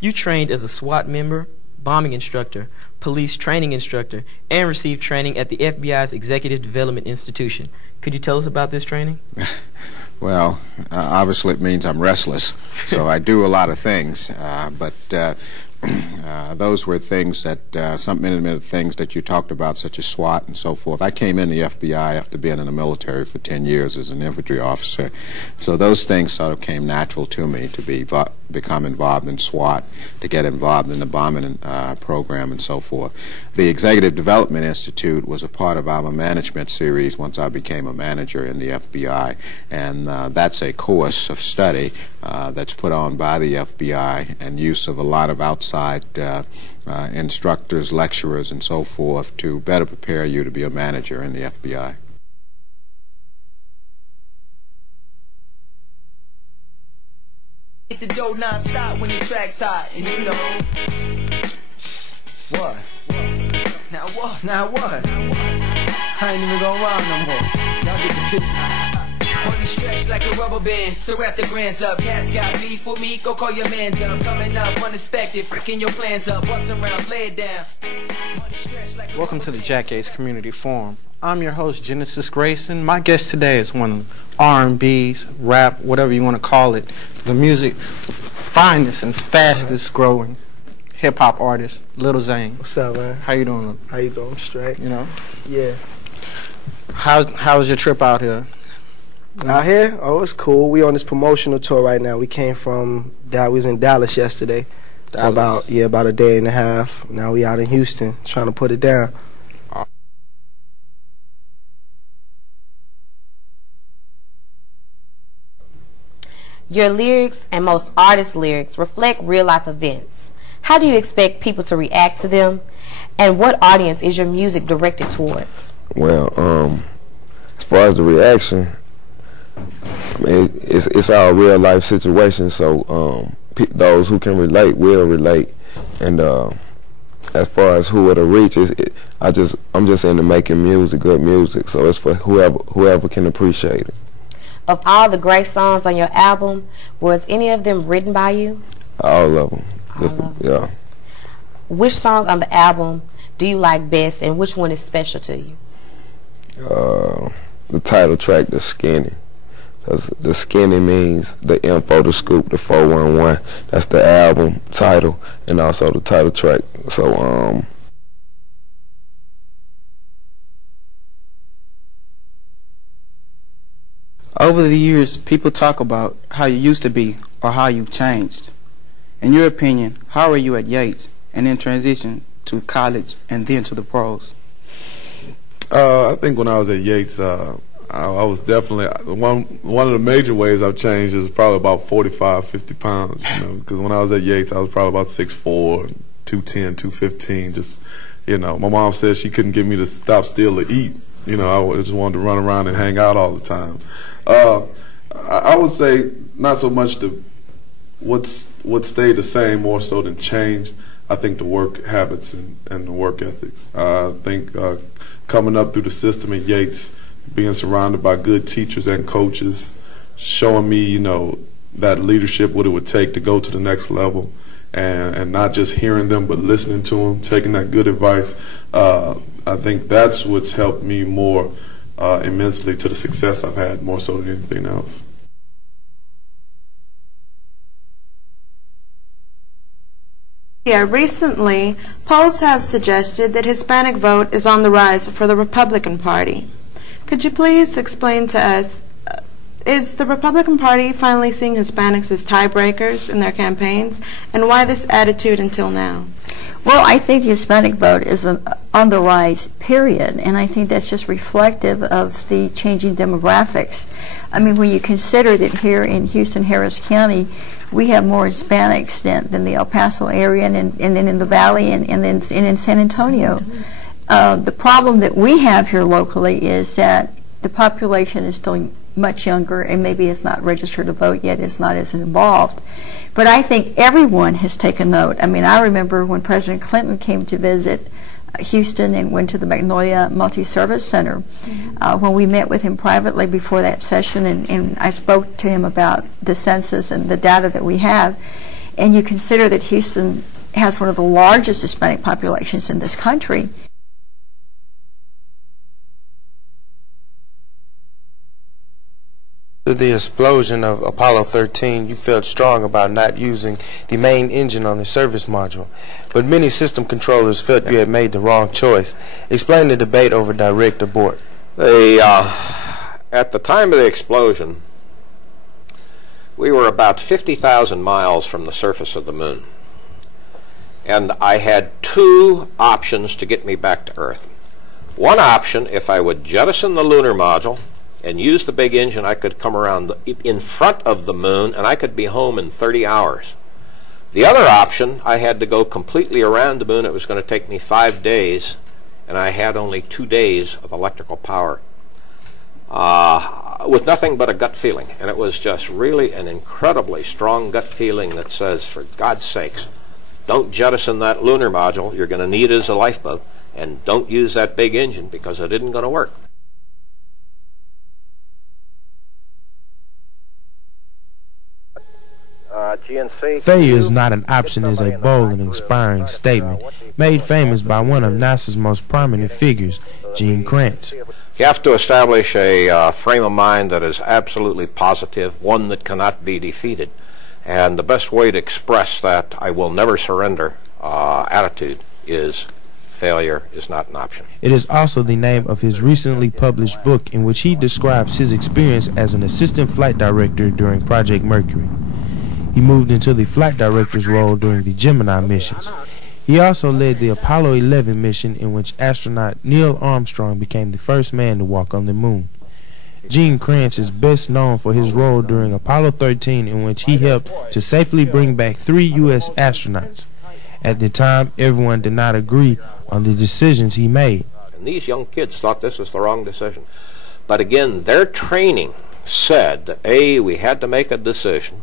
You trained as a SWAT member, bombing instructor, police training instructor, and received training at the FBI's Executive Development Institution. Could you tell us about this training? Well, obviously it means I'm restless, so I do a lot of things, but those were things that, some many things that you talked about, such as SWAT and so forth. I came in the FBI after being in the military for 10 years as an infantry officer, so those things sort of came natural to me to become involved in SWAT, to get involved in the bombing program and so forth. The Executive Development Institute was a part of our management series once I became a manager in the FBI, and that's a course of study that's put on by the FBI and use of a lot of outside instructors, lecturers, and so forth to better prepare you to be a manager in the FBI. Hit the dough non-stop when your track's hot, and you know what? Now what? Now what? I ain't even gonna rhyme no more. Y'all get the picture. Money stretched like a rubber band, so wrap the grands up. Cats got beef with me, go call your mans up. Coming up unexpected, freaking your plans up. Bustin' rounds, lay it down. Welcome to the Yates Community Forum. I'm your host, Genesis Grayson. My guest today is one of R&B's, rap, whatever you want to call it, the music's finest and fastest growing hip-hop artist, Lil Zayne. What's up, man? How you doing? How you doing? I'm straight. You know? Yeah. How was your trip out here? Out here? Oh, it's cool. We on this promotional tour right now. We came from, we was in Dallas yesterday for about a day and a half. Now we out in Houston trying to put it down. Your lyrics and most artists' lyrics reflect real-life events. How do you expect people to react to them? And what audience is your music directed towards? Well, as far as the reaction, I mean, it's our real-life situation, so those who can relate will relate. And as far as who it'll reach, I'm just into making music, good music, so it's for whoever can appreciate it. Of all the great songs on your album, was any of them written by you? All of them. Yeah. Which song on the album do you like best, and which one is special to you? The title track, The Skinny. Because the skinny means the info, the scoop, the 411. That's the album title and also the title track. So, over the years, people talk about how you used to be or how you've changed. In your opinion, how are you at Yates and then transition to college and then to the pros? I think when I was at Yates, I was definitely, one of the major ways I've changed is probably about 45, 50 pounds, you know, because when I was at Yates, I was probably about 6'4", 210, 215, just, you know, my mom said she couldn't get me to stop still to eat. You know, I just wanted to run around and hang out all the time. I would say not so much what stayed the same, more so than changed. I think the work habits and the work ethics. I think coming up through the system at Yates, being surrounded by good teachers and coaches, showing me, you know, that leadership, what it would take to go to the next level, and not just hearing them but listening to them, taking that good advice. I think that's what's helped me more immensely to the success I've had, more so than anything else. Yeah, recently, polls have suggested that Hispanic vote is on the rise for the Republican Party. Could you please explain to us, is the Republican Party finally seeing Hispanics as tiebreakers in their campaigns, and why this attitude until now? Well, I think the Hispanic vote is on the rise, period, and I think that's just reflective of the changing demographics. I mean, when you consider that here in Houston, Harris County, we have more Hispanics than the El Paso area, and then in the Valley, and in San Antonio. The problem that we have here locally is that the population is still much younger, and maybe it's not registered to vote yet, it's not as involved. But I think everyone has taken note. I mean, I remember when President Clinton came to visit Houston and went to the Magnolia Multi-Service Center, when we met with him privately before that session, and I spoke to him about the census and the data that we have. and you consider that Houston has one of the largest Hispanic populations in this country. After the explosion of Apollo 13, you felt strong about not using the main engine on the service module, but many system controllers felt you had made the wrong choice. Explain the debate over direct abort. At the time of the explosion, we were about 50,000 miles from the surface of the moon. And I had two options to get me back to Earth. One option, if I would jettison the lunar module and use the big engine, I could come around in front of the moon and I could be home in 30 hours. The other option, I had to go completely around the moon. It was going to take me 5 days, and I had only 2 days of electrical power. With nothing but a gut feeling, and it was just really an incredibly strong gut feeling that says, for God's sakes, don't jettison that lunar module. You're going to need it as a lifeboat, and don't use that big engine because it isn't going to work. Failure is not an option is a bold and inspiring statement made famous by one of NASA's most prominent figures, Gene Kranz. You have to establish a frame of mind that is absolutely positive, one that cannot be defeated. And the best way to express that I will never surrender attitude is failure is not an option. It is also the name of his recently published book, in which he describes his experience as an assistant flight director during Project Mercury. He moved into the flight director's role during the Gemini missions. He also led the Apollo 11 mission, in which astronaut Neil Armstrong became the first man to walk on the moon. Gene Kranz is best known for his role during Apollo 13, in which he helped to safely bring back 3 U.S. astronauts. At the time, everyone did not agree on the decisions he made. And these young kids thought this was the wrong decision. But again, their training said that A, we had to make a decision,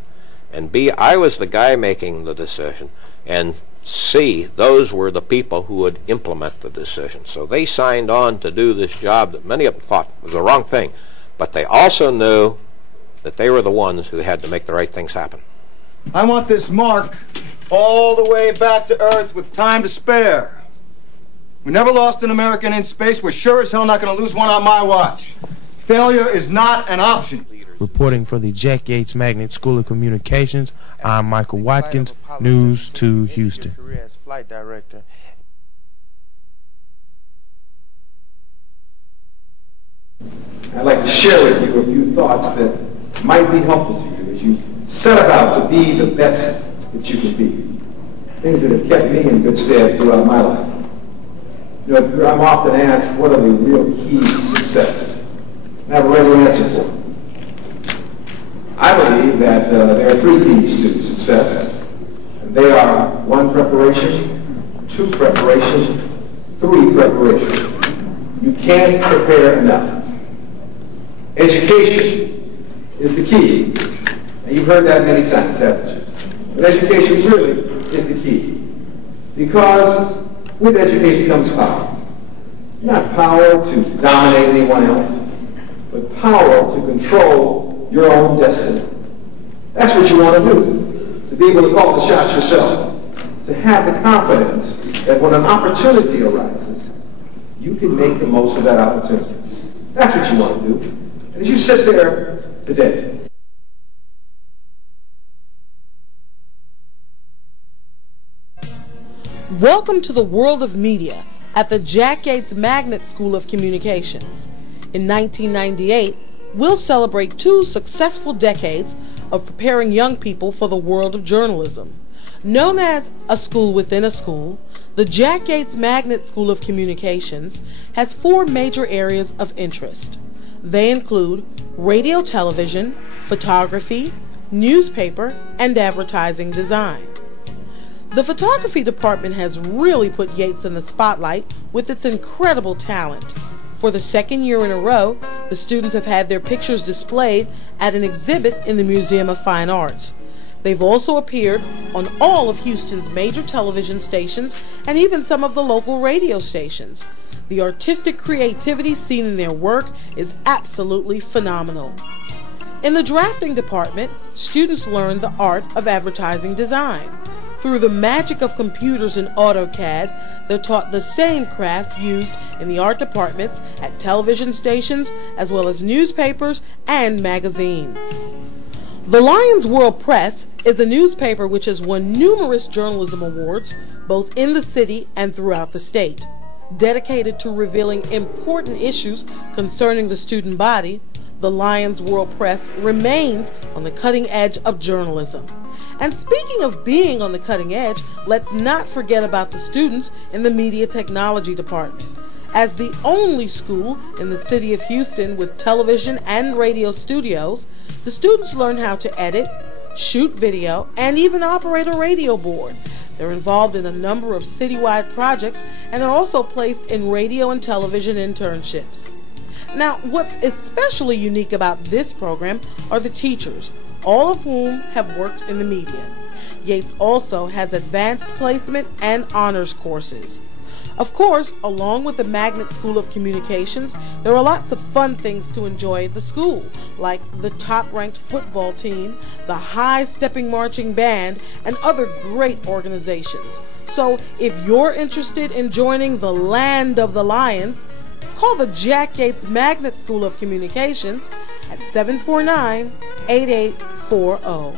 and B, I was the guy making the decision, and C, those were the people who would implement the decision. So they signed on to do this job that many of them thought was the wrong thing, but they also knew that they were the ones who had to make the right things happen. I want this mark all the way back to Earth with time to spare. We never lost an American in space. We're sure as hell not going to lose one on my watch. Failure is not an option. Reporting for the Jack Yates Magnet School of Communications, I'm Michael Watkins, News 2 Houston. I'd like to share with you a few thoughts that might be helpful to you as you set about to be the best that you can be. Things that have kept me in good stead throughout my life. You know, I'm often asked, what are the real keys to success? I have a ready answer for it. I believe that there are 3 keys to success. And they are 1, preparation, 2, preparation, 3, preparation. You can't prepare enough. Education is the key. And you've heard that many times, haven't you? But education really is the key. Because with education comes power. Not power to dominate anyone else, but power to control your own destiny. That's what you want to do, to be able to call the shots yourself, to have the confidence that when an opportunity arises, you can make the most of that opportunity. That's what you want to do. And as you sit there today, welcome to the world of media at the Jack Yates Magnet School of Communications. In 1998, we'll celebrate 2 successful decades of preparing young people for the world of journalism. Known as a school within a school, the Jack Yates Magnet School of Communications has 4 major areas of interest. They include radio, television, photography, newspaper, and advertising design. The photography department has really put Yates in the spotlight with its incredible talent. For the 2nd year in a row, the students have had their pictures displayed at an exhibit in the Museum of Fine Arts. They've also appeared on all of Houston's major television stations and even some of the local radio stations. The artistic creativity seen in their work is absolutely phenomenal. In the drafting department, students learn the art of advertising design. Through the magic of computers and AutoCAD, they're taught the same crafts used in the art departments at television stations, as well as newspapers and magazines. The Lions World Press is a newspaper which has won numerous journalism awards, both in the city and throughout the state. Dedicated to revealing important issues concerning the student body, the Lions World Press remains on the cutting edge of journalism. And speaking of being on the cutting edge, let's not forget about the students in the Media Technology Department. As the only school in the city of Houston with television and radio studios, the students learn how to edit, shoot video, and even operate a radio board. They're involved in a number of citywide projects, and they're also placed in radio and television internships. Now, what's especially unique about this program are the teachers, all of whom have worked in the media. Yates also has advanced placement and honors courses. Of course, along with the Magnet School of Communications, there are lots of fun things to enjoy at the school, like the top-ranked football team, the high-stepping marching band, and other great organizations. So if you're interested in joining the land of the Lions, call the Jack Yates Magnet School of Communications at 749-8840.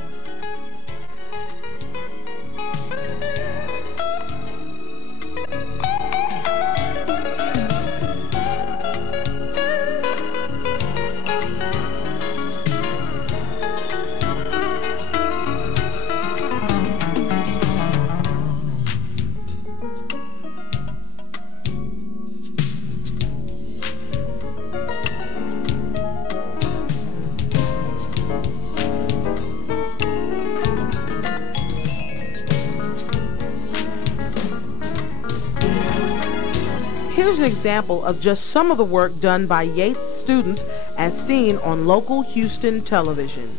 Here's an example of just some of the work done by Yates students as seen on local Houston television.